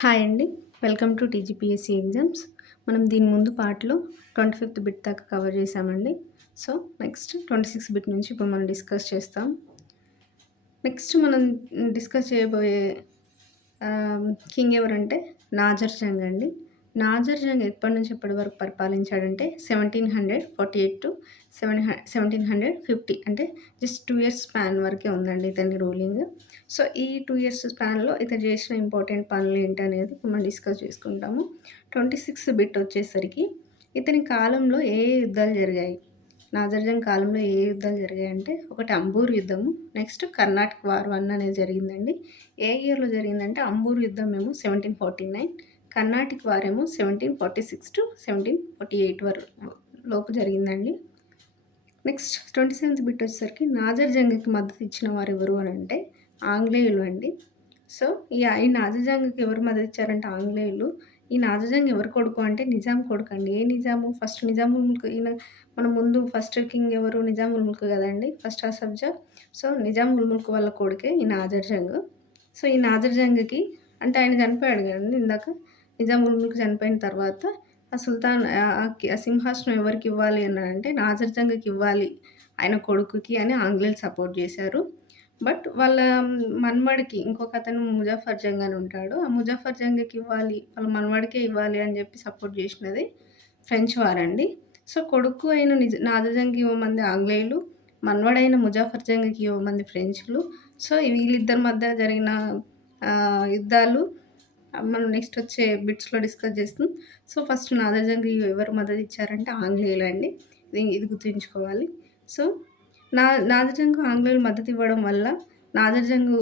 Hi అండి. Welcome to TGPSC exams. మనం దీని ముందు పార్ట్‌లో 25థ్ బిట్ దాకా కవర్ చేశామండి. సో, నెక్స్ట్ 26 బిట్ నుంచి ఇప్పుడు మనం డిస్కస్ చేస్తాం. నెక్స్ట్ మనం డిస్కస్ చేయబోయే కింగ్ ఎవరంటే నాజర్ జంగ్ అండి. నాజర్ జంగ్ ఎప్పటి నుంచి ఎప్పటి వరకు పరిపాలించాడంటే 1748 టు 1750 అంటే జస్ట్ 2 ఇయర్స్ స్పాన్ వరకే ఉందండి ఇతని రూలింగ్. సో, ఈ 2 ఇయర్స్ స్పాన్‌లో ఇతను చేసిన ఇంపార్టెంట్ పనులు ఏంటనేది ఇప్పుడు మనం డిస్కస్ చేసుకుంటాము. 26 బిట్ వచ్చేసరికి ఇతని కాలంలో ఏ ఏ యుద్ధాలు జరిగాయి? నాజర్ జంగ్ కాలంలో ఏ యుద్ధాలు జరిగాయంటే ఒకటి అంబూర్ యుద్ధము, నెక్స్ట్ కర్ణాటక వార్ 1 అనేది జరిగిందండి. ఏ ఇయర్‌లో జరిగిందంటే అంబూర్ యుద్ధం ఏమో 1749, కర్ణాటిక్ వార్ ఏమో 1746-1748 లోపు జరిగిందండి. నెక్స్ట్ 27థ్ బిట్ వచ్చేసరికి నాజర్ జంగ్‌కి మద్దతు ఇచ్చిన వారు ఎవరు అని అంటే ఆంగ్లేయులు అండి. సో, ఈ నాజర్ జంగ్‌కి ఎవరు మద్దతు ఇచ్చారంటే ఆంగ్లేయులు. ఈ నాజర్ జంగ్ ఎవరి కొడుకు అంటే నిజాం కొడుకండి. ఏ నిజాము? ఫస్ట్ నిజాముల్ ముల్క్ ఈయన మన ముందు ఫస్ట్ కింగ్ ఎవరు? నిజాముల్ ముల్క్ గదండీ! ఫస్ట్ ఆసఫ్ సో, నిజాముల్ ముల్క్ వాళ్ళ కొడుకే ఈ నాజర్ జంగ్. సో, ఈ నాజర్ జంగ్‌కి అంటే ఆయన చనిపోయాడు గదండీ ఇందాక. నిజాముల్ ముల్క్ చనిపోయిన తర్వాత ఆ సుల్తాన్ ఆ సింహాసనం ఎవరికివ్వాలి అనంటే నాజర్ జంగ్‌కి ఇవ్వాలి ఆయన కొడుకుకి అని ఆంగ్లేయులు సపోర్ట్ జేశారు. బట్ వాళ్ళ మనుమడికి ఇంకొకతను ముజాఫర్ జంగ్ అని ఉంటాడు. ఆ ముజాఫర్ జంగ్‌కి ఇవ్వాలి, వాళ్ళ మనవడికే ఇవ్వాలి అని జెప్పి సపోర్ట్ జేసినది ఫ్రెంచ్ వారండి. సో, కొడుకు అయిన నాజర్ జంగ్‌కి ఇవ్వమంది ఆంగ్లేయులు, మనవడైన ముజాఫర్ జంగ్‌కి ఇవ్వమంది ఫ్రెంచ్‌లు. సో, వీళ్ళిద్దరి మధ్య జరిగిన యుద్ధాలు మనం నెక్స్ట్ వచ్చే బిట్స్‌లో డిస్కస్ చేస్తాం. సో, ఫస్ట్ నాజర్ జంగ్‌కి ఎవరు మద్దతు ఇచ్చారంటే ఆంగ్లేయులండి. ఇది గుర్తుంచుకోవాలి. సో, నాజర్ జంగ్ ఆంగ్లేయులు మద్దతు ఇవ్వడం వల్ల నాజర్ జంగ్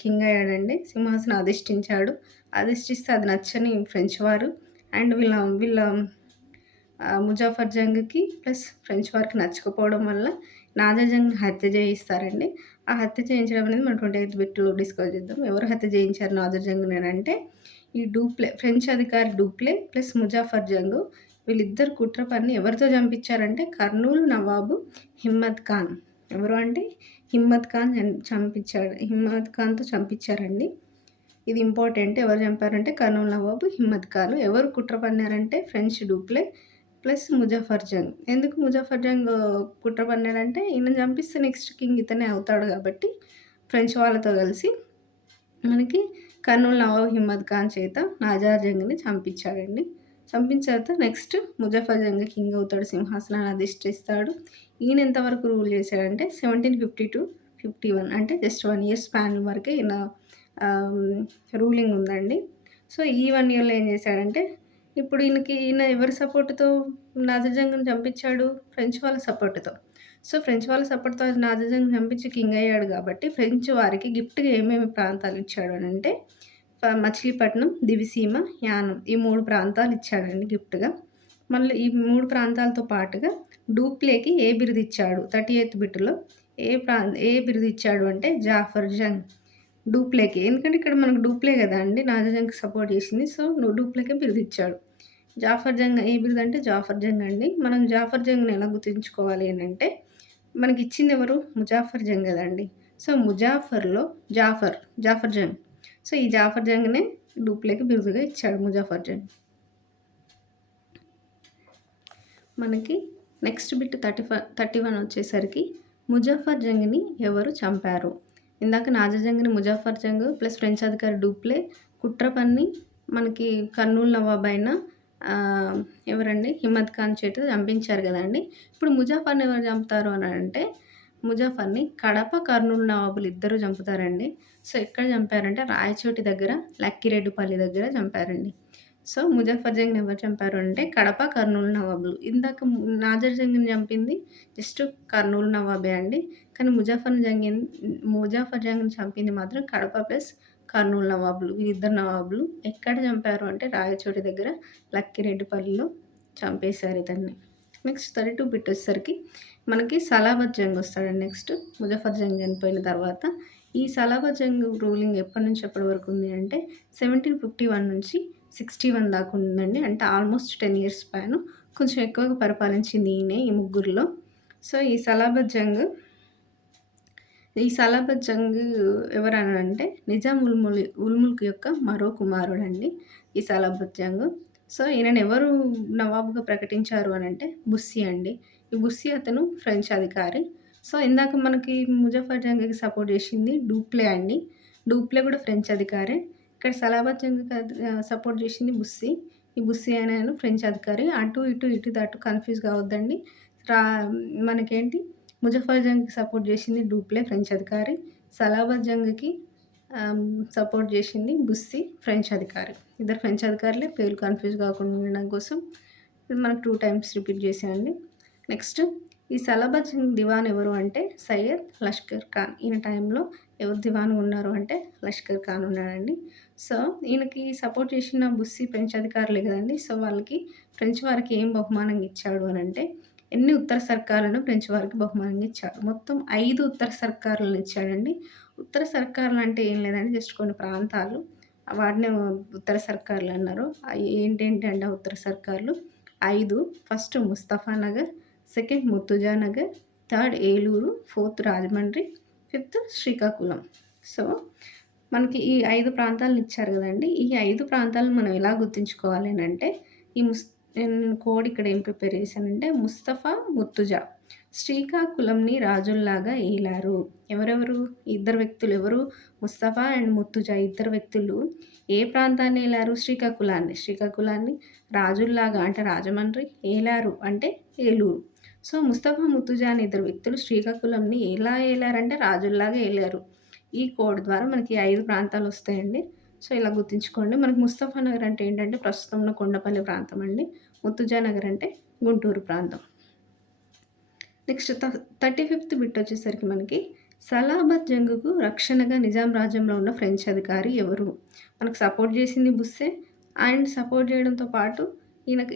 కింగ్ అయ్యాడండి. సింహాసనం అధిష్ఠించాడు. అధిష్ఠిస్తే అది నచ్చని ఫ్రెంచ్ వారు అండ్ వీళ్ళ వీళ్ళ ముజాఫర్ జంగ్‌కి ప్లస్ ఫ్రెంచ్ వారికి నచ్చకపోవడం వల్ల నాజర్ జంగ్‌ని హత్య చేయిస్తారండి. ఆ హత్య చేయించడం అనేది మనం 28థ్ బిట్‌లో డిస్కస్ చేద్దాం. ఎవరు హత్య చేయించారు నాజర్ జంగ్‌ని అనంటే ఈ ఫ్రెంచ్ అధికారి డూప్లే ప్లస్ ముజాఫర్ జంగ్ వీళ్ళిద్దరు కుట్ర పన్ని ఎవరితో చంపించారంటే కర్నూలు నవాబు హిమ్మత్ ఖాన్. ఎవరు అంటే హిమ్మత్ ఖాన్ హిమ్మత్ ఖాన్‌తో చంపించారండి. ఇది ఇంపార్టెంట్. ఎవరు చంపారంటే కర్నూలు నవాబు హిమ్మత్ ఖాన్. ఎవరు కుట్ర పన్నారంటే ఫ్రెంచ్ డూప్లే ప్లస్ ముజాఫర్ జంగ్. ఎందుకు ముజాఫర్ జంగ్ కుట్ర పన్నాడంటే ఈయనని చంపిస్తే నెక్స్ట్ కింగ్ ఇతనే అవుతాడు కాబట్టి ఫ్రెంచ్ వాళ్ళతో కలిసి మనకి కర్నూలు నవాబ్ హిమ్మత్ ఖాన్ చేత నాజర్ జంగ్‌ని చంపించాడండి. చంపించిన తర్వాత నెక్స్ట్ ముజాఫర్ జంగ్ కింగ్ అవుతాడు. సింహాసనాన్ని అధిష్టిస్తాడు. ఈయన ఎంతవరకు రూల్ చేశాడంటే 1750-51 అంటే జస్ట్ 1 ఇయర్ స్పాన్ వరకే ఈయన రూలింగ్ ఉందండి. సో, ఈ 1 ఇయర్‌లో ఏం చేశాడంటే ఇప్పుడు ఈయన ఎవరి సపోర్ట్‌తో నాజర్ జంగ్‌ని చంపించాడు? ఫ్రెంచ్ వాళ్ళ సపోర్ట్‌తో. సో, ఫ్రెంచ్ వాళ్ళ సపోర్ట్‌తో నాజర్ జంగ్‌ని చంపించి కింగ్ అయ్యాడు కాబట్టి ఫ్రెంచ్ వారికి గిఫ్ట్‌గా ఏమేమి ప్రాంతాలు ఇచ్చాడు అనంటే మచిలీపట్నం, దివిసీమ, యానం ఈ 3 ప్రాంతాలు ఇచ్చాడండి గిఫ్ట్‌గా. మళ్ళీ ఈ 3 ప్రాంతాలతో పాటుగా డూప్లేకి ఏ బిరుదిచ్చాడు 38థ్ బిట్‌లో ఏ బిరుదిచ్చాడు అంటే జాఫర్ జంగ్. డూప్లేకి. ఎందుకంటే ఇక్కడ మనకు డూప్లే గదా అండి నాజర్ జంగ్‌కి సపోర్ట్ చేసింది. సో, డూప్లేకే బిరుదిచ్చాడు. జాఫర్ జంగ్ ఏ బిరుదంటే జాఫర్ జంగ్ అండి. మనం జాఫర్ జంగ్‌ని ఎలా గుర్తుంచుకోవాలి అనంటే మనకిచ్చింది ఎవరు? ముజాఫర్ జంగ్ గదండీ. సో, ముజాఫర్‌లో జాఫర్ జంగ్. సో, ఈ జాఫర్ జంగ్‌నే డూప్లేకి బిరుదుగా ఇచ్చాడు ముజాఫర్ జంగ్. మనకి నెక్స్ట్ బిట్ 31 వచ్చేసరికి ముజాఫర్ జంగ్‌ని ఎవరు చంపారు? ఇందాక నాజర్ జంగ్‌ని ముజాఫర్ జంగ్ ప్లస్ ఫ్రెంచ్ అధికారి డూప్లే కుట్ర పన్ని మనకి కర్నూలు నవాబ్ అయిన ఎవరండి హిమ్మత్ ఖాన్ చేత చంపించారు గదండీ. ఇప్పుడు ముజాఫర్‌ని ఎవరు చంపుతారు అనంటే ముజాఫర్‌ని కడప, కర్నూలు నవాబులు ఇద్దరు చంపుతారండి. సో, ఎక్కడ చంపారంటే రాయచోటి దగ్గర లక్కిరెడ్డిపల్లి దగ్గర చంపారండి. సో, ముజాఫర్ జంగ్‌ని ఎవరు చంపారు అంటే కడప, కర్నూలు నవాబులు. ఇందాక నాజర్ జంగ్‌ని చంపింది జస్ట్ కర్నూలు నవాబే అండి. కానీ ముజాఫర్ జంగ్‌ని చంపింది మాత్రం కడప ప్లస్ కర్నూలు నవాబులు. వీళ్ళిద్దరు నవాబులు. ఎక్కడ చంపారు అంటే రాయచోటి దగ్గర లక్కిరెడ్డిపల్లిలో చంపేశారు ఇతన్ని. నెక్స్ట్ 32 బిట్ వచ్చేసరికి మనకి సలాబత్ జంగ్ వస్తాడండి నెక్స్ట్. ముజాఫర్ జంగ్ చనిపోయిన తర్వాత ఈ సలాబత్ జంగ్ రూలింగ్ ఎప్పటి నుంచి ఎప్పటి వరకు ఉంది అంటే 1751 నుంచి 61 దాకా ఉందండి. అంటే ఆల్మోస్ట్ 10 ఇయర్స్ స్పాను. కొంచెం ఎక్కువగా పరిపాలించింది ఈయనే ఈ ముగ్గురిలో. సో, ఈ సలాబత్ జంగ్ ఈ సలాబత్ జంగ్ ఎవరనంటే నిజాం ఉల్ ముల్క్ యొక్క మరో కుమారుడండి ఈ సలాబత్ జంగ్. సో, ఈయనను ఎవరు నవాబుగా ప్రకటించారు అనంటే బుస్సీ అండి. ఈ బుస్సీ అతను ఫ్రెంచ్ అధికారి. సో, ఇందాక మనకి ముజఫర్ జంగ్‌కి సపోర్ట్ చేసింది డూప్లే అండి. డూప్లే కూడా ఫ్రెంచ్ అధికారే. ఇక్కడ సలాబత్ జంగ్‌కి సపోర్ట్ చేసింది బుస్సీ. ఈ బుస్సీ అనేను ఫ్రెంచ్ అధికారి. అటు ఇటు, ఇటు అటు కన్‌ఫ్యూజ్ కావద్దండి. రా మనకేంటి ముజఫర్ జంగ్‌కి సపోర్ట్ చేసింది డూప్లే ఫ్రెంచ్ అధికారి. సలాబత్ జంగ్‌కి సపోర్ట్ చేసింది బుస్సీ ఫ్రెంచ్ అధికారి. ఇద్దరు ఫ్రెంచ్ అధికారులే, పేర్లు కన్‌ఫ్యూజ్ కాకుండా ఉండడం కోసం మనకు 2 టైమ్స్ రిపీట్ చేశానండి. నెక్స్ట్ ఈ సలాబత్ జంగ్ దివాన్ ఎవరు అంటే సయ్యద్ లష్కర్ ఖాన్. ఈయన టైంలో ఎవరు దివాన్‌గా ఉన్నారు అంటే లష్కర్ ఖాన్ ఉన్నాడండి. సో, ఈయనకి సపోర్ట్ చేసిన బుస్సీ ఫ్రెంచ్ అధికారులే కదండీ. సో, ఫ్రెంచ్ వారికి ఏం బహుమానంగా ఇచ్చాడు అనంటే ఎన్ని ఉత్తర సర్కార్లను ఫ్రెంచ్ వారికి బహుమానంగా ఇచ్చాడు. మొత్తం 5 ఉత్తర సర్కార్లను ఇచ్చాడండి. ఉత్తర సర్కార్లు అంటే ఏం లేదండి, జస్ట్ కొన్ని ప్రాంతాలు. వాటినే ఉత్తర సర్కార్లు అన్నారు. ఏంటేంటి అంటే ఆ ఉత్తర సర్కార్లు 5. First Mustafa Nagar, second Murtaza Nagar, third Eluru, fourth Rajahmundry, fifth Srikakulam. So, మనకి ఈ 5 ప్రాంతాలను ఇచ్చారు కదండీ. ఈ 5 ప్రాంతాలను మనం ఎలా గుర్తుంచుకోవాలి అనంటే ఈ నేను కోడ్ ఇక్కడ ఏం ప్రిపేర్ చేశానంటే ముస్తఫా, ముర్తుజా శ్రీకాకుళంని రాజుల్లాగా ఏలారు. ఎవరెవరు? ఇద్దరు వ్యక్తులు ఎవరు? ముస్తఫా అండ్ ముర్తుజా ఇద్దరు వ్యక్తులు ఏ ప్రాంతాన్ని ఏలారు? శ్రీకాకుళాన్ని రాజుల్లాగా అంటే రాజమండ్రి, ఏలారు అంటే ఏలూరు. సో, ముస్తఫా, ముర్తుజా అనే ఇద్దరు వ్యక్తులు శ్రీకాకుళంని ఎలా ఏలారంటే రాజుల్లాగా ఏలారు. ఈ కోడ్ ద్వారా మనకి 5 ప్రాంతాలు వస్తాయండి. సో, ఇలా గుర్తుంచుకోండి. మనకి ముస్తఫా నగర్ అంటే ఏంటంటే ప్రస్తుతం ఉన్న కొండపల్లి ప్రాంతం అండి. ముర్తుజా నగర్ అంటే గుంటూరు ప్రాంతం. నెక్స్ట్ 35th బిట్ వచ్చేసరికి మనకి సలాబత్ జంగ్‌కు రక్షణగా నిజాం రాజ్యంలో ఉన్న ఫ్రెంచ్ అధికారి ఎవరు? మనకు సపోర్ట్ చేసింది బుస్సే. అండ్ సపోర్ట్ చేయడంతో పాటు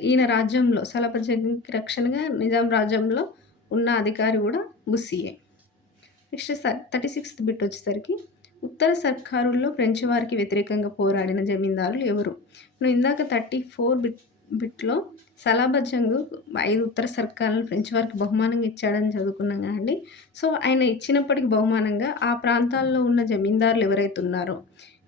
ఈయన రాజ్యంలో సలాబత్ జంగ్‌కి రక్షణగా నిజాం రాజ్యంలో ఉన్న అధికారి కూడా బుస్సీయే. నెక్స్ట్ 36th బిట్ వచ్చేసరికి ఉత్తర సర్కారుల్లో ఫ్రెంచ్ వారికి వ్యతిరేకంగా పోరాడిన జమీందారులు ఎవరు? మనం ఇందాక 34 బిట్‌లో సలాబత్ జంగ్ 5 ఉత్తర సర్కార్లను ఫ్రెంచ్ వారికి బహుమానంగా ఇచ్చాడని చదువుకున్నాం కదండీ. సో, ఆయన ఇచ్చినప్పటికి బహుమానంగా ఆ ప్రాంతాల్లో ఉన్న జమీందారులు ఎవరైతే ఉన్నారో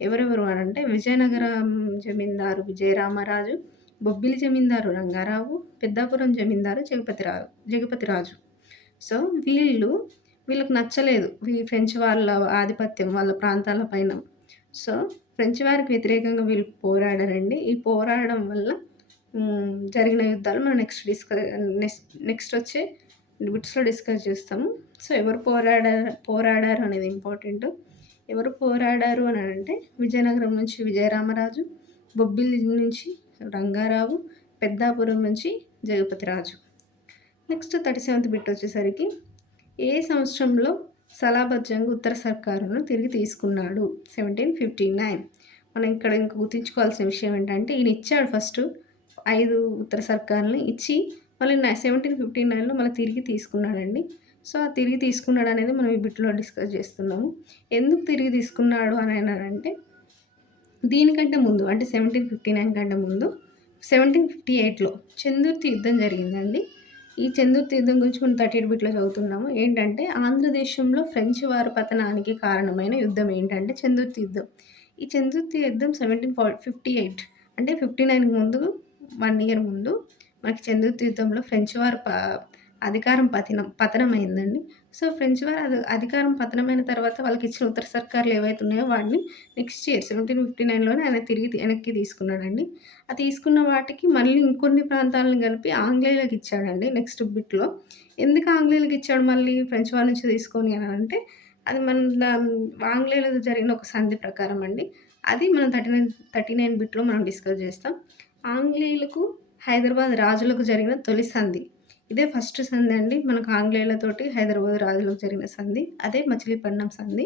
ఎవరెవరు అనంటే విజయనగరం జమీందారు విజయరామరాజు, బొబ్బిలి జమీందారు రంగారావు, పెద్దాపురం జమీందారు జగపతిరాజు. సో, వీళ్ళకి నచ్చలేదు ఈ ఫ్రెంచ్ వాళ్ళ ఆధిపత్యం వాళ్ళ ప్రాంతాల పైన. సో, ఫ్రెంచ్ వారికి వ్యతిరేకంగా వీళ్ళు పోరాడారండి. ఈ పోరాడడం వల్ల జరిగిన యుద్ధాలు మనం నెక్స్ట్ వచ్చే బిట్స్‌లో డిస్కస్ చేస్తాము. సో, ఎవరు పోరాడారు అనేది ఇంపార్టెంట్. ఎవరు పోరాడారు అని అంటే విజయనగరం నుంచి విజయరామరాజు, బొబ్బిలి నుంచి రంగారావు, పెద్దాపురం నుంచి జగపతిరాజు. నెక్స్ట్ 37th బిట్ వచ్చేసరికి ఏ సంవత్సరంలో సలాబత్ జంగ్ ఉత్తర సర్కారును తిరిగి తీసుకున్నాడు? 1759. మనం ఇక్కడ ఇంకా గుర్తుంచుకోవాల్సిన విషయం ఏంటంటే ఈయన ఇచ్చాడు ఫస్ట్ 5 ఉత్తర సర్కార్లని ఇచ్చి మళ్ళీ 1759లో మళ్ళీ తిరిగి తీసుకున్నాడండి. సో, ఆ తిరిగి తీసుకున్నాడు అనేది మనం ఈ బిట్లో డిస్కస్ చేస్తున్నాము. ఎందుకు తిరిగి తీసుకున్నాడు అని అంటే దీనికంటే ముందు అంటే 1759 కంటే ముందు 1758లో చందుర్తి యుద్ధం జరిగిందండి. ఈ చందుర్తి యుద్ధం గురించి మనం 38 బిట్‌లో చదువుతున్నాము. ఏంటంటే ఆంధ్రదేశంలో ఫ్రెంచ్ వారి పతనానికి కారణమైన యుద్ధం ఏంటంటే చందుర్తి యుద్ధం. ఈ చందుర్తి యుద్ధం 1758 అంటే 59కి ముందు 1 ఇయర్ ముందు మనకి చందుర్తి యుద్ధంలో ఫ్రెంచ్ వారి అధికారం పతనమైందండి. సో, ఫ్రెంచ్ వారి అధికారం పతనమైన తర్వాత వాళ్ళకి ఇచ్చిన ఉత్తర సర్కార్లు ఏవైతే ఉన్నాయో వాటిని నెక్స్ట్ ఇయర్ 1759లోనే ఆయన తిరిగి వెనక్కి తీసుకున్నాడండి. ఆ తీసుకున్న వాటికి మళ్ళీ ఇంకొన్ని ప్రాంతాలను కలిపి ఆంగ్లేయులకు ఇచ్చాడండి నెక్స్ట్ బిట్‌లో. ఎందుకు ఆంగ్లేయులకు ఇచ్చాడు మళ్ళీ ఫ్రెంచ్ వారి నుంచి తీసుకొని అని అంటే అది మన ఆంగ్లేయులతో జరిగిన ఒక సంధి ప్రకారం అండి. అది మనం 39 బిట్‌లో మనం డిస్కస్ చేస్తాం. ఆంగ్లేయులకు హైదరాబాద్ రాజులకు జరిగిన తొలి సంధి. ఇదే ఫస్ట్ సంధి అండి. మనకు ఆంగ్లేయులతోటి హైదరాబాద్ రాజులకు జరిగిన సంధి. అదే మచిలీపట్నం సంధి.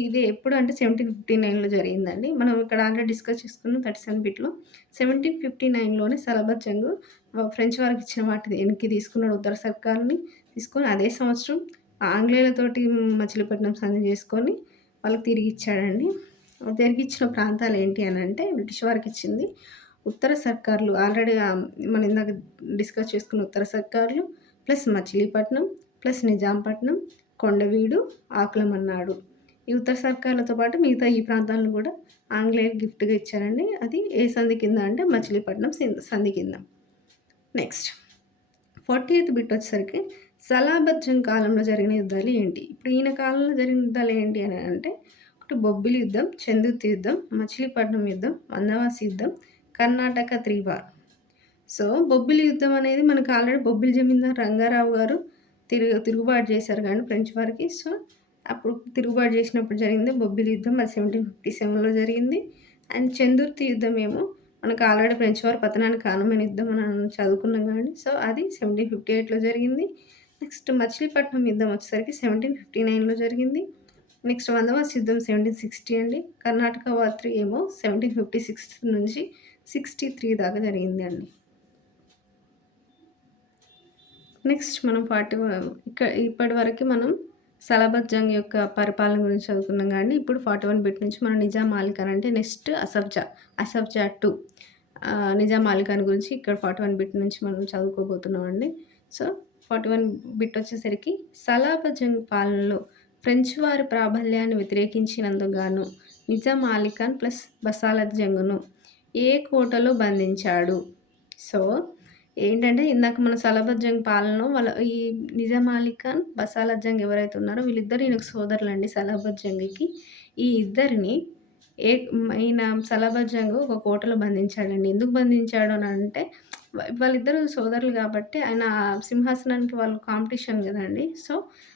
ఇది ఎప్పుడు అంటే 1759లో జరిగిందండి. మనం ఇక్కడ ఆల్రెడీ డిస్కస్ చేసుకున్నాం 37 బిట్‌లో. 1759లోనే సలాబత్ జంగ్ ఫ్రెంచ్ వారికి ఇచ్చిన వాటిని వెనక్కి తీసుకున్నాడు ఉత్తర సర్కార్‌ని. తీసుకొని అదే సంవత్సరం ఆంగ్లేయులతోటి మచిలీపట్నం సంధి చేసుకొని వాళ్ళకి తిరిగి ఇచ్చాడండి. తిరిగి ఇచ్చిన ప్రాంతాలు ఏంటి అని అంటే బ్రిటిష్ వారికి ఇచ్చింది ఉత్తర సర్కార్లు ఆల్రెడీ మనం ఇందాక డిస్కస్ చేసుకున్న ఉత్తర సర్కార్లు ప్లస్ మచిలీపట్నం ప్లస్ నిజాంపట్నం, కొండవీడు, ఆకులమన్నాడు. ఈ ఉత్తర సర్కార్లతో పాటు మిగతా ఈ ప్రాంతాలను కూడా ఆంగ్లేయులు గిఫ్ట్‌గా ఇచ్చారండి. అది ఏ సంధి కింద అంటే మచిలీపట్నం సంధి కింద. నెక్స్ట్ 40th బిట్ వచ్చేసరికి సలాబత్ జంగ్ కాలంలో జరిగిన యుద్ధాలు ఏంటి? ఇప్పుడు ఈయన కాలంలో జరిగిన యుద్ధాలు ఏంటి అని అంటే ఒకటి బొబ్బిలి యుద్ధం, చందుర్తి యుద్ధం, మచిలీపట్నం యుద్ధం, వనవాసి యుద్ధం, కర్ణాటక త్రివార్. సో, బొబ్బిలి యుద్ధం అనేది మనకు ఆల్రెడీ బొబ్బిలి జమీందార్ రంగారావు గారు తిరుగుబాటు చేశారు కానీ ఫ్రెంచ్ వారికి. సో, అప్పుడు తిరుగుబాటు చేసినప్పుడు జరిగింది బొబ్బిలి యుద్ధం. అది 1757లో జరిగింది. అండ్ చందుర్తి యుద్ధం ఏమో మనకు ఆల్రెడీ ఫ్రెంచ్ వారి పతనానికి కారణమైన యుద్ధం మనం చదువుకున్నాం కానీ. సో, అది 1758లో జరిగింది. నెక్స్ట్ మచిలీపట్నం యుద్ధం వచ్చేసరికి 1759లో జరిగింది. నెక్స్ట్ వనవాసి యుద్ధం 1760 అండి. కర్ణాటక వార్ 3 ఏమో 1756 నుంచి 63 దాకా జరిగింది అండి. నెక్స్ట్ మనం ఇప్పటి వరకు మనం సలాబత్ జంగ్ యొక్క పరిపాలన గురించి చదువుకున్నాం కానీ ఇప్పుడు 41 బిట్ నుంచి మనం నిజాం అలీ ఖాన్ అంటే నెక్స్ట్ అసఫ్జా 2 నిజాం అలీ ఖాన్ గురించి ఇక్కడ 41 బిట్ నుంచి మనం చదువుకోబోతున్నాం అండి. సో 41 బిట్ వచ్చేసరికి సలాబత్ జంగ్ పాలనలో ఫ్రెంచ్ వారి ప్రాబల్యాన్ని వ్యతిరేకించినందుకు గాను నిజాం అలీ ఖాన్ ప్లస్ బసాలత్ జంగ్ను ఏ కోటలో బంధించాడు? సో ఏంటంటే ఇందాక మన సలాబత్ జంగ్ పాలనలో ఈ నిజాం అలీ ఖాన్, బసాలత్ జంగ్ ఎవరైతే ఉన్నారో వీళ్ళిద్దరు ఈయనకు సోదరులండి సలాబత్ జంగ్‌కి. ఈ ఇద్దరిని ఈయన సలాబత్ జంగ్ ఒక కోటలో బంధించాడండి. ఎందుకు బంధించాడు అని అంటే వాళ్ళిద్దరు సోదరులు కాబట్టి ఆయన సింహాసనానికి వాళ్ళు కాంపిటీషన్ కదండీ. సో,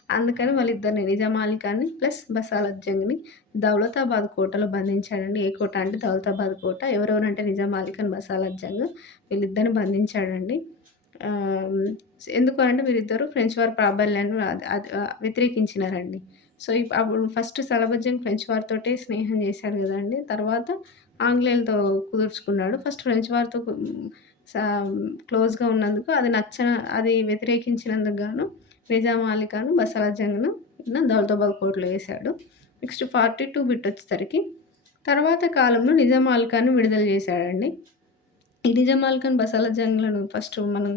అందుకని వాళ్ళిద్దరిని నిజాం అలీ ఖాన్‌ని ప్లస్ బసాలత్ జంగ్‌ని దౌలతాబాద్ కోటలో బంధించాడండి. ఏ కోట అంటే దౌలతాబాద్ కోట. ఎవరెవరంటే నిజాం అలీ ఖాన్, బసాలత్ జంగ్ వీళ్ళిద్దరిని బంధించాడండి. ఎందుకు అంటే వీరిద్దరూ ఫ్రెంచ్ వారి ప్రాబల్యాన్ని వ్యతిరేకించినారండి. సో, అప్పుడు ఫస్ట్ సలాబత్ జంగ్ ఫ్రెంచ్ వారితోటే స్నేహం చేశాడు కదండీ. తర్వాత ఆంగ్లేయులతో కుదుర్చుకున్నాడు. ఫస్ట్ ఫ్రెంచ్ వారితో క్లోజ్‌గా ఉన్నందుకు అది వ్యతిరేకించినందుకు గాను నిజాం అలీ ఖాన్ బసాలత్ జంగ్‌ను దౌలతాబాద్ కోటలో వేశాడు. నెక్స్ట్ 42 బిట్ వచ్చేసరికి తర్వాత కాలంలో నిజాం అలీ ఖాన్‌ని విడుదల చేశాడండి. ఈ నిజాం అలీ ఖాన్ బసాలత్ జంగ్‌లను ఫస్ట్ మనం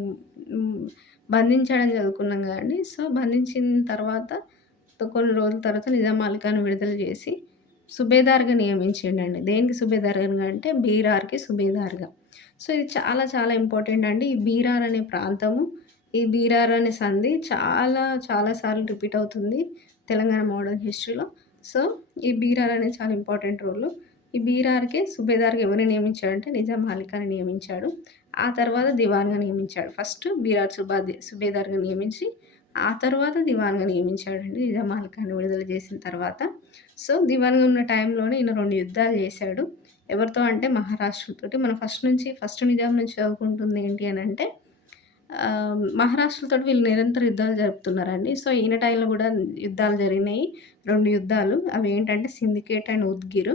బంధించాడని చదువుకున్నాం కదండీ. సో, బంధించిన తర్వాత కొన్ని రోజుల తర్వాత నిజాం అలీ ఖాన్ విడుదల చేసి సుబేదార్‌గా నియమించిండండి. దేనికి సుబేదార్‌గా అంటే బీరార్‌కి సుబేదార్‌గా. సో, ఇది చాలా చాలా ఇంపార్టెంట్ అండి. ఈ బీరార్ అనే ప్రాంతము, ఈ బీరార్ అనే సంధి చాలా సార్లు రిపీట్ అవుతుంది తెలంగాణ మోడర్న్ హిస్టరీలో. సో, ఈ బీరార్ అనేది చాలా ఇంపార్టెంట్ రోలు. ఈ బీరార్‌కి సుబేదార్‌గా ఎవరిని నియమించాడంటే నిజాం అలీ ఖాన్ నియమించాడు. ఆ తర్వాత దివాన్‌గా నియమించాడు. ఫస్ట్ బీరార్ సుబేదార్‌గా నియమించి ఆ తర్వాత దివాన్‌గా నియమించాడండి నిజాం అలీ ఖాన్ విడుదల చేసిన తర్వాత. సో, దివాన్‌గా ఉన్న టైంలోనే ఈయన 2 యుద్ధాలు చేశాడు. ఎవరితో అంటే మహారాష్ట్రతోటి. మనం ఫస్ట్ నిజాం నుంచి చదువుకుంటుంది ఏంటి అని అంటే మహారాష్ట్రతోటి వీళ్ళు నిరంతర యుద్ధాలు జరుపుతున్నారండి. సో, ఈయన టైంలో కూడా యుద్ధాలు జరిగినాయి. 2 యుద్ధాలు. అవి ఏంటంటే సిందికేట్ అండ్ ఉద్గిర్.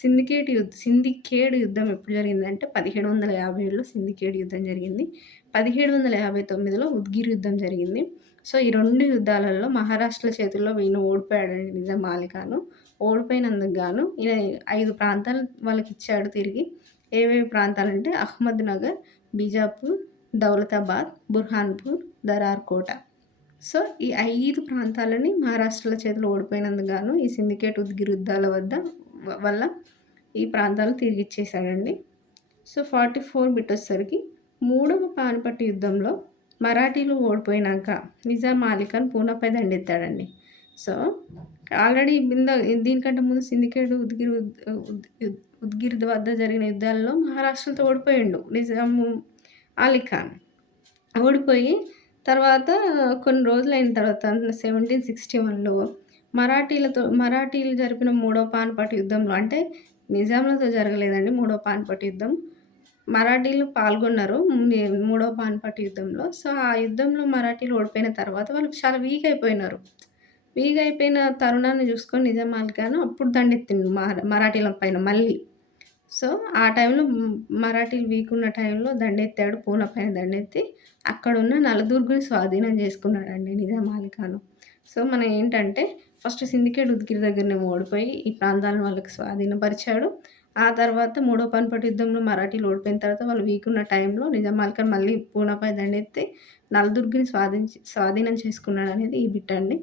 సిందిఖేడ్ యుద్ధం ఎప్పుడు జరిగిందంటే 1757లో సిందిఖేడ్ యుద్ధం జరిగింది. 1759లో ఉద్గిర్ యుద్ధం జరిగింది. సో, ఈ 2 యుద్ధాలలో మహారాష్ట్ర చేతుల్లో ఈయన ఓడిపోయాడండి నిజాం అలీ ఖాన్. ఓడిపోయినందుకు గాను ఈయన 5 ప్రాంతాలు వాళ్ళకిచ్చాడు తిరిగి. ఏవేవి ప్రాంతాలంటే అహ్మద్ నగర్, బీజాపూర్, దౌలతాబాద్, బుర్హాన్పూర్, దరార్ కోట. సో, ఈ 5 ప్రాంతాలని మహారాష్ట్రల చేతిలో ఓడిపోయినందుకు గాను ఈ సిందికేట్, ఉద్గిర్ యుద్ధాల వల్ల ఈ ప్రాంతాలు తిరిగిచ్చేశాడండి. సో, 44 బిట్ వచ్చేసరికి 3వ పానిపట్టు యుద్ధంలో మరాఠీలు ఓడిపోయినాక నిజాం అలీ ఖాన్ పూనాపై దండెత్తాడండి. సో, ఆల్రెడీ దీనికంటే ముందు సిందికేట్, ఉద్గిర్ వద్ద జరిగిన యుద్ధాల్లో మహారాష్ట్రతో ఓడిపోయిండు నిజాం అలీ ఖాన్. ఓడిపోయి తర్వాత కొన్ని రోజులైన తర్వాత 1761లో మరాఠీలు జరిపిన 3వ పానిపట్టు యుద్ధంలో అంటే నిజాంలతో జరగలేదండి 3వ పానిపట్టు యుద్ధం. మరాఠీలు పాల్గొన్నారు 3వ పానిపట్టు యుద్ధంలో. సో, ఆ యుద్ధంలో మరాఠీలు ఓడిపోయిన తర్వాత వాళ్ళు చాలా వీక్ అయిపోయినారు. వీక్ అయిపోయిన తరుణాన్ని చూసుకొని నిజాం అలీ ఖాన్ అప్పుడు దండెత్తిండు మరాఠీల పైన మళ్ళీ. సో, ఆ టైంలో మరాఠీలు వీక్ ఉన్న టైంలో దండెత్తాడు. పూనా పైన దండెత్తి అక్కడున్న నలదుర్గ్‌ని స్వాధీనం చేసుకున్నాడండి నిజాం అలీ ఖాన్. సో, మనం ఏంటంటే ఫస్ట్ సిందికేట్, ఉద్గిర్ దగ్గరనేమో ఓడిపోయి ఈ ప్రాంతాలను వాళ్ళకి స్వాధీనపరిచాడు. ఆ తర్వాత 3వ పానిపట్టు యుద్ధంలో మరాఠీలు ఓడిపోయిన తర్వాత వాళ్ళు వీక్ ఉన్న టైంలో నిజాం అలీ ఖాన్ మళ్ళీ పూనాపై దండెత్తి నలదుర్గ్‌ని స్వాధీనం చేసుకున్నాడనేది ఈ బిట్ అండి.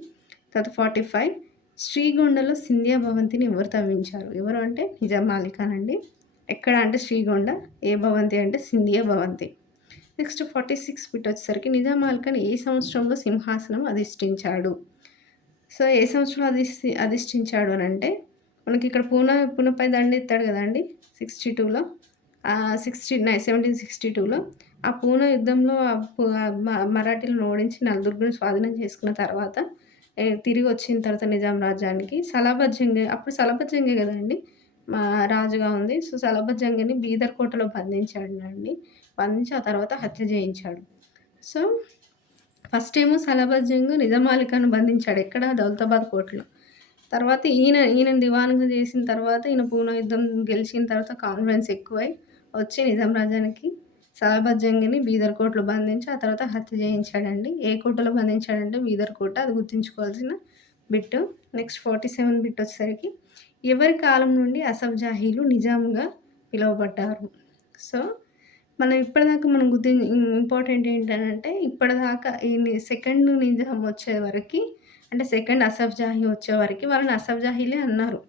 తర్వాత 45 శ్రీగొండలో సింధియా భవంతిని ఎవరు తవ్వించారు? ఎవరు అంటే నిజాం అలీ ఖాన్ అండి. ఎక్కడ అంటే శ్రీగొండ, ఏ భవంతి అంటే సింధియా భవంతి. నెక్స్ట్ 46 బిట్ వచ్చేసరికి నిజాం అలీ ఖాన్ ఏ సంవత్సరంలో సింహాసనం అధిష్ఠించాడు? సో, ఏ సంవత్సరంలో అధిష్ఠించాడు అనంటే, మనకి ఇక్కడ పూనపై దండెత్తాడు గదండీ! 62లో 1762లో ఆ పూనా యుద్ధంలో మరాఠీలను ఓడించి నలదుర్గను స్వాధీనం చేసుకున్న తర్వాత తిరిగి వచ్చిన తర్వాత నిజాం రాజ్యానికి సలాబత్ జంగ్ అప్పుడు సలాబత్ జంగే గదండీ! రాజుగా ఉంది. సో, సలాబత్ జంగ్‌ని బీదర్ కోటలో బంధించాడండి. బంధించి ఆ తర్వాత హత్య చేయించాడు. సో, ఫస్ట్ ఏమో సలాబత్ జంగ్ నిజాం అలీ ఖాన్ బంధించాడు. ఎక్కడ? దౌలతాబాద్ కోటలో. తర్వాత ఈయనని దివాన్‌గా చేసిన తర్వాత ఈయన పూనా యుద్ధం గెలిచిన తర్వాత కాన్ఫిడెన్స్ ఎక్కువై వచ్చి నిజాం రాజ్యానికి సలాబత్ జంగ్‌ని బీదర్ కోటలో బంధించి ఆ తర్వాత హత్య చేయించాడండి. ఏ కోటలో బంధించాడంటే బీదర్ కోట. అది గుర్తుంచుకోవాల్సిన బిట్టు. నెక్స్ట్ 47 బిట్ వచ్చేసరికి ఎవరి కాలం నుండి అసఫ్ జాహీలు నిజాంగా పిలువబడ్డారు? సో, మనం ఇప్పటిదాకా మనం ఇంపార్టెంట్ ఏంటనంటే ఇప్పటిదాకా ఈ సెకండ్ నిజాం వచ్చేవరకి అంటే సెకండ్ అసఫ్ జాహీ వచ్చేవరకి వాళ్ళని అసఫ్ జాహీలే అన్నారు.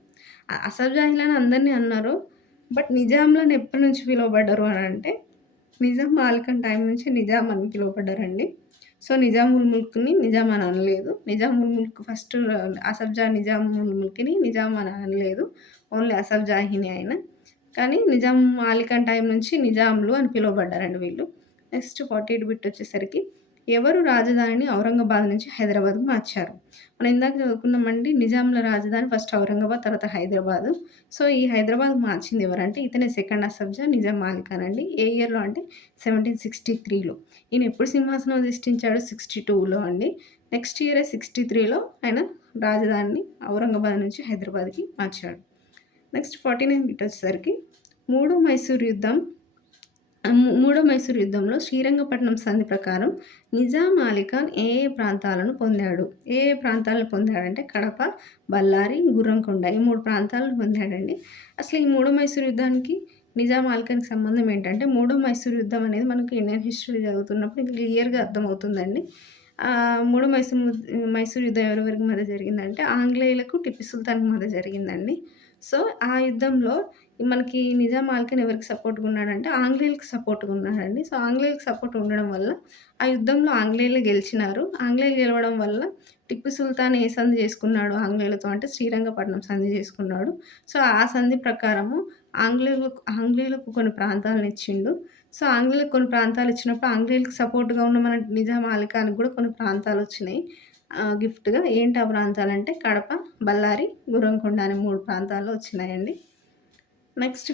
అసఫ్ జాహీలని అందరిని అన్నారు. బట్ నిజాంలని ఎప్పటి నుంచి పిలువబడ్డారు అనంటే నిజాం అలీ ఖాన్ టైం నుంచి నిజాం అని పిలువబడ్డారండి. సో, నిజాముల్ ముల్క్‌ని నిజాం అని అనలేదు. నిజాముల్ ముల్క్ ఫస్ట్ అసఫ్ జా నిజాముల్ ముల్క్‌ని నిజాం అని అనలేదు. ఓన్లీ అసఫ్ జాహీనే ఆయన. కానీ నిజాం అలీ ఖాన్ టైం నుంచి నిజాంలు అని పిలువబడ్డారండి వీళ్ళు. నెక్స్ట్ 48 బిట్ వచ్చేసరికి ఎవరు రాజధానిని ఔరంగాబాద్ నుంచి హైదరాబాద్‌కి మార్చారు? మనం ఇందాక చదువుకున్నామండి నిజాంల రాజధాని ఫస్ట్ ఔరంగాబాద్ తర్వాత హైదరాబాదు. సో, ఈ హైదరాబాద్ మార్చింది ఎవరంటే ఇతనే సెకండ్ అసఫ్ జా నిజాం అలీ ఖాన్ అండి. ఏ ఇయర్‌లో అంటే 1763లో. ఈయన ఎప్పుడు సింహాసనం అధిష్ఠించాడు? 62లో అండి. నెక్స్ట్ ఇయరే 63లో ఆయన రాజధానిని ఔరంగాబాద్ నుంచి హైదరాబాద్‌కి మార్చాడు. నెక్స్ట్ 49 బిట్ వచ్చేసరికి మూడో మైసూర్ యుద్ధంలో శ్రీరంగపట్నం సంధి ప్రకారం నిజాం అలీ ఖాన్ ఏ ఏ ప్రాంతాలను పొందాడు? ఏ ఏ ప్రాంతాలను పొందాడంటే కడప, బళ్ళారి, గుర్రంకొండ ఈ 3 ప్రాంతాలను పొందాడండి. అసలు ఈ మూడో మైసూర్ యుద్ధానికి నిజాం అలీ ఖాన్‌కి సంబంధం ఏంటంటే మూడో మైసూర్ యుద్ధం అనేది మనకు ఇండియన్ హిస్టరీ చదువుతున్నప్పుడు ఇంకా క్లియర్‌గా అర్థమవుతుందండి. మూడో మైసూర్ యుద్ధం ఎవరెవరికి మధ్య జరిగిందంటే ఆంగ్లేయులకు, టిప్పు సుల్తాన్‌కి మధ్య జరిగిందండి. సో, ఆ యుద్ధంలో మనకి నిజాం అలీ ఖాన్ ఎవరికి సపోర్ట్‌గా ఉన్నాడంటే ఆంగ్లేయులకు సపోర్ట్‌గా ఉన్నాడండి. సో, ఆంగ్లేయులకు సపోర్ట్ ఉండడం వల్ల ఆ యుద్ధంలో ఆంగ్లేయులే గెలిచినారు. ఆంగ్లేయులు గెలవడం వల్ల టిప్పు సుల్తాన్ ఏ సంధి చేసుకున్నాడు ఆంగ్లేయులతో అంటే శ్రీరంగపట్నం సంధి చేసుకున్నాడు. సో, ఆ సంధి ప్రకారము ఆంగ్లేయులకు కొన్ని ప్రాంతాలను ఇచ్చిండు. సో, ఆంగ్లేయులకు కొన్ని ప్రాంతాలు ఇచ్చినప్పుడు ఆంగ్లేయులకు సపోర్ట్‌గా ఉన్న మన నిజాం అలీ ఖాన్‌కి కూడా కొన్ని ప్రాంతాలొచ్చినాయి. గిఫ్ట్‌గా. ఏంటి ఆ ప్రాంతాలంటే కడప, బళ్ళారి, గుర్రంకొండ అనే 3 ప్రాంతాల్లో వచ్చినాయండి. నెక్స్ట్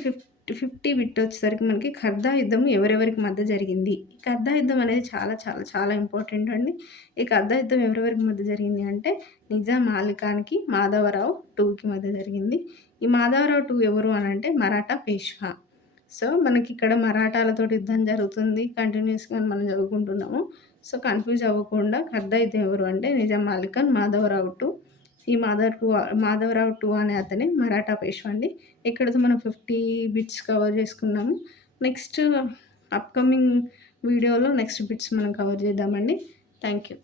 50 బిట్ వచ్చేసరికి మనకి ఖర్దా యుద్ధం ఎవరెవరికి మధ్య జరిగింది? ఈ ఖర్దా యుద్ధం అనేది చాలా చాలా చాలా ఇంపార్టెంట్ అండి. ఈ ఖర్దా యుద్ధం ఎవరెవరికి మధ్య జరిగింది అంటే నిజాం అలీ ఖాన్‌కి, మాధవరావు టూకి మధ్య జరిగింది. ఈ మాధవరావు టూ ఎవరు అనంటే మరాఠా పేష్వా. సో, మనకిక్కడ మరాఠాలతోటి యుద్ధం జరుగుతుంది. కంటిన్యూయస్‌గా మనం చదువుకుంటున్నాము. సో, కన్‌ఫ్యూజ్ అవ్వకుండా ఖర్దా యుద్ధం ఎవరు అంటే నిజాం అలీ ఖాన్, మాధవరావు టూ. ఈ మాధవరావు టూ అనే అతనే మరాఠా పేష్వా అండి. ఇక్కడితో మనం 50 బిట్స్ కవర్ చేసుకున్నాము. నెక్స్ట్ అప్‌కమింగ్ వీడియోలో నెక్స్ట్ బిట్స్ మనం కవర్ చేద్దామండి. Thank you.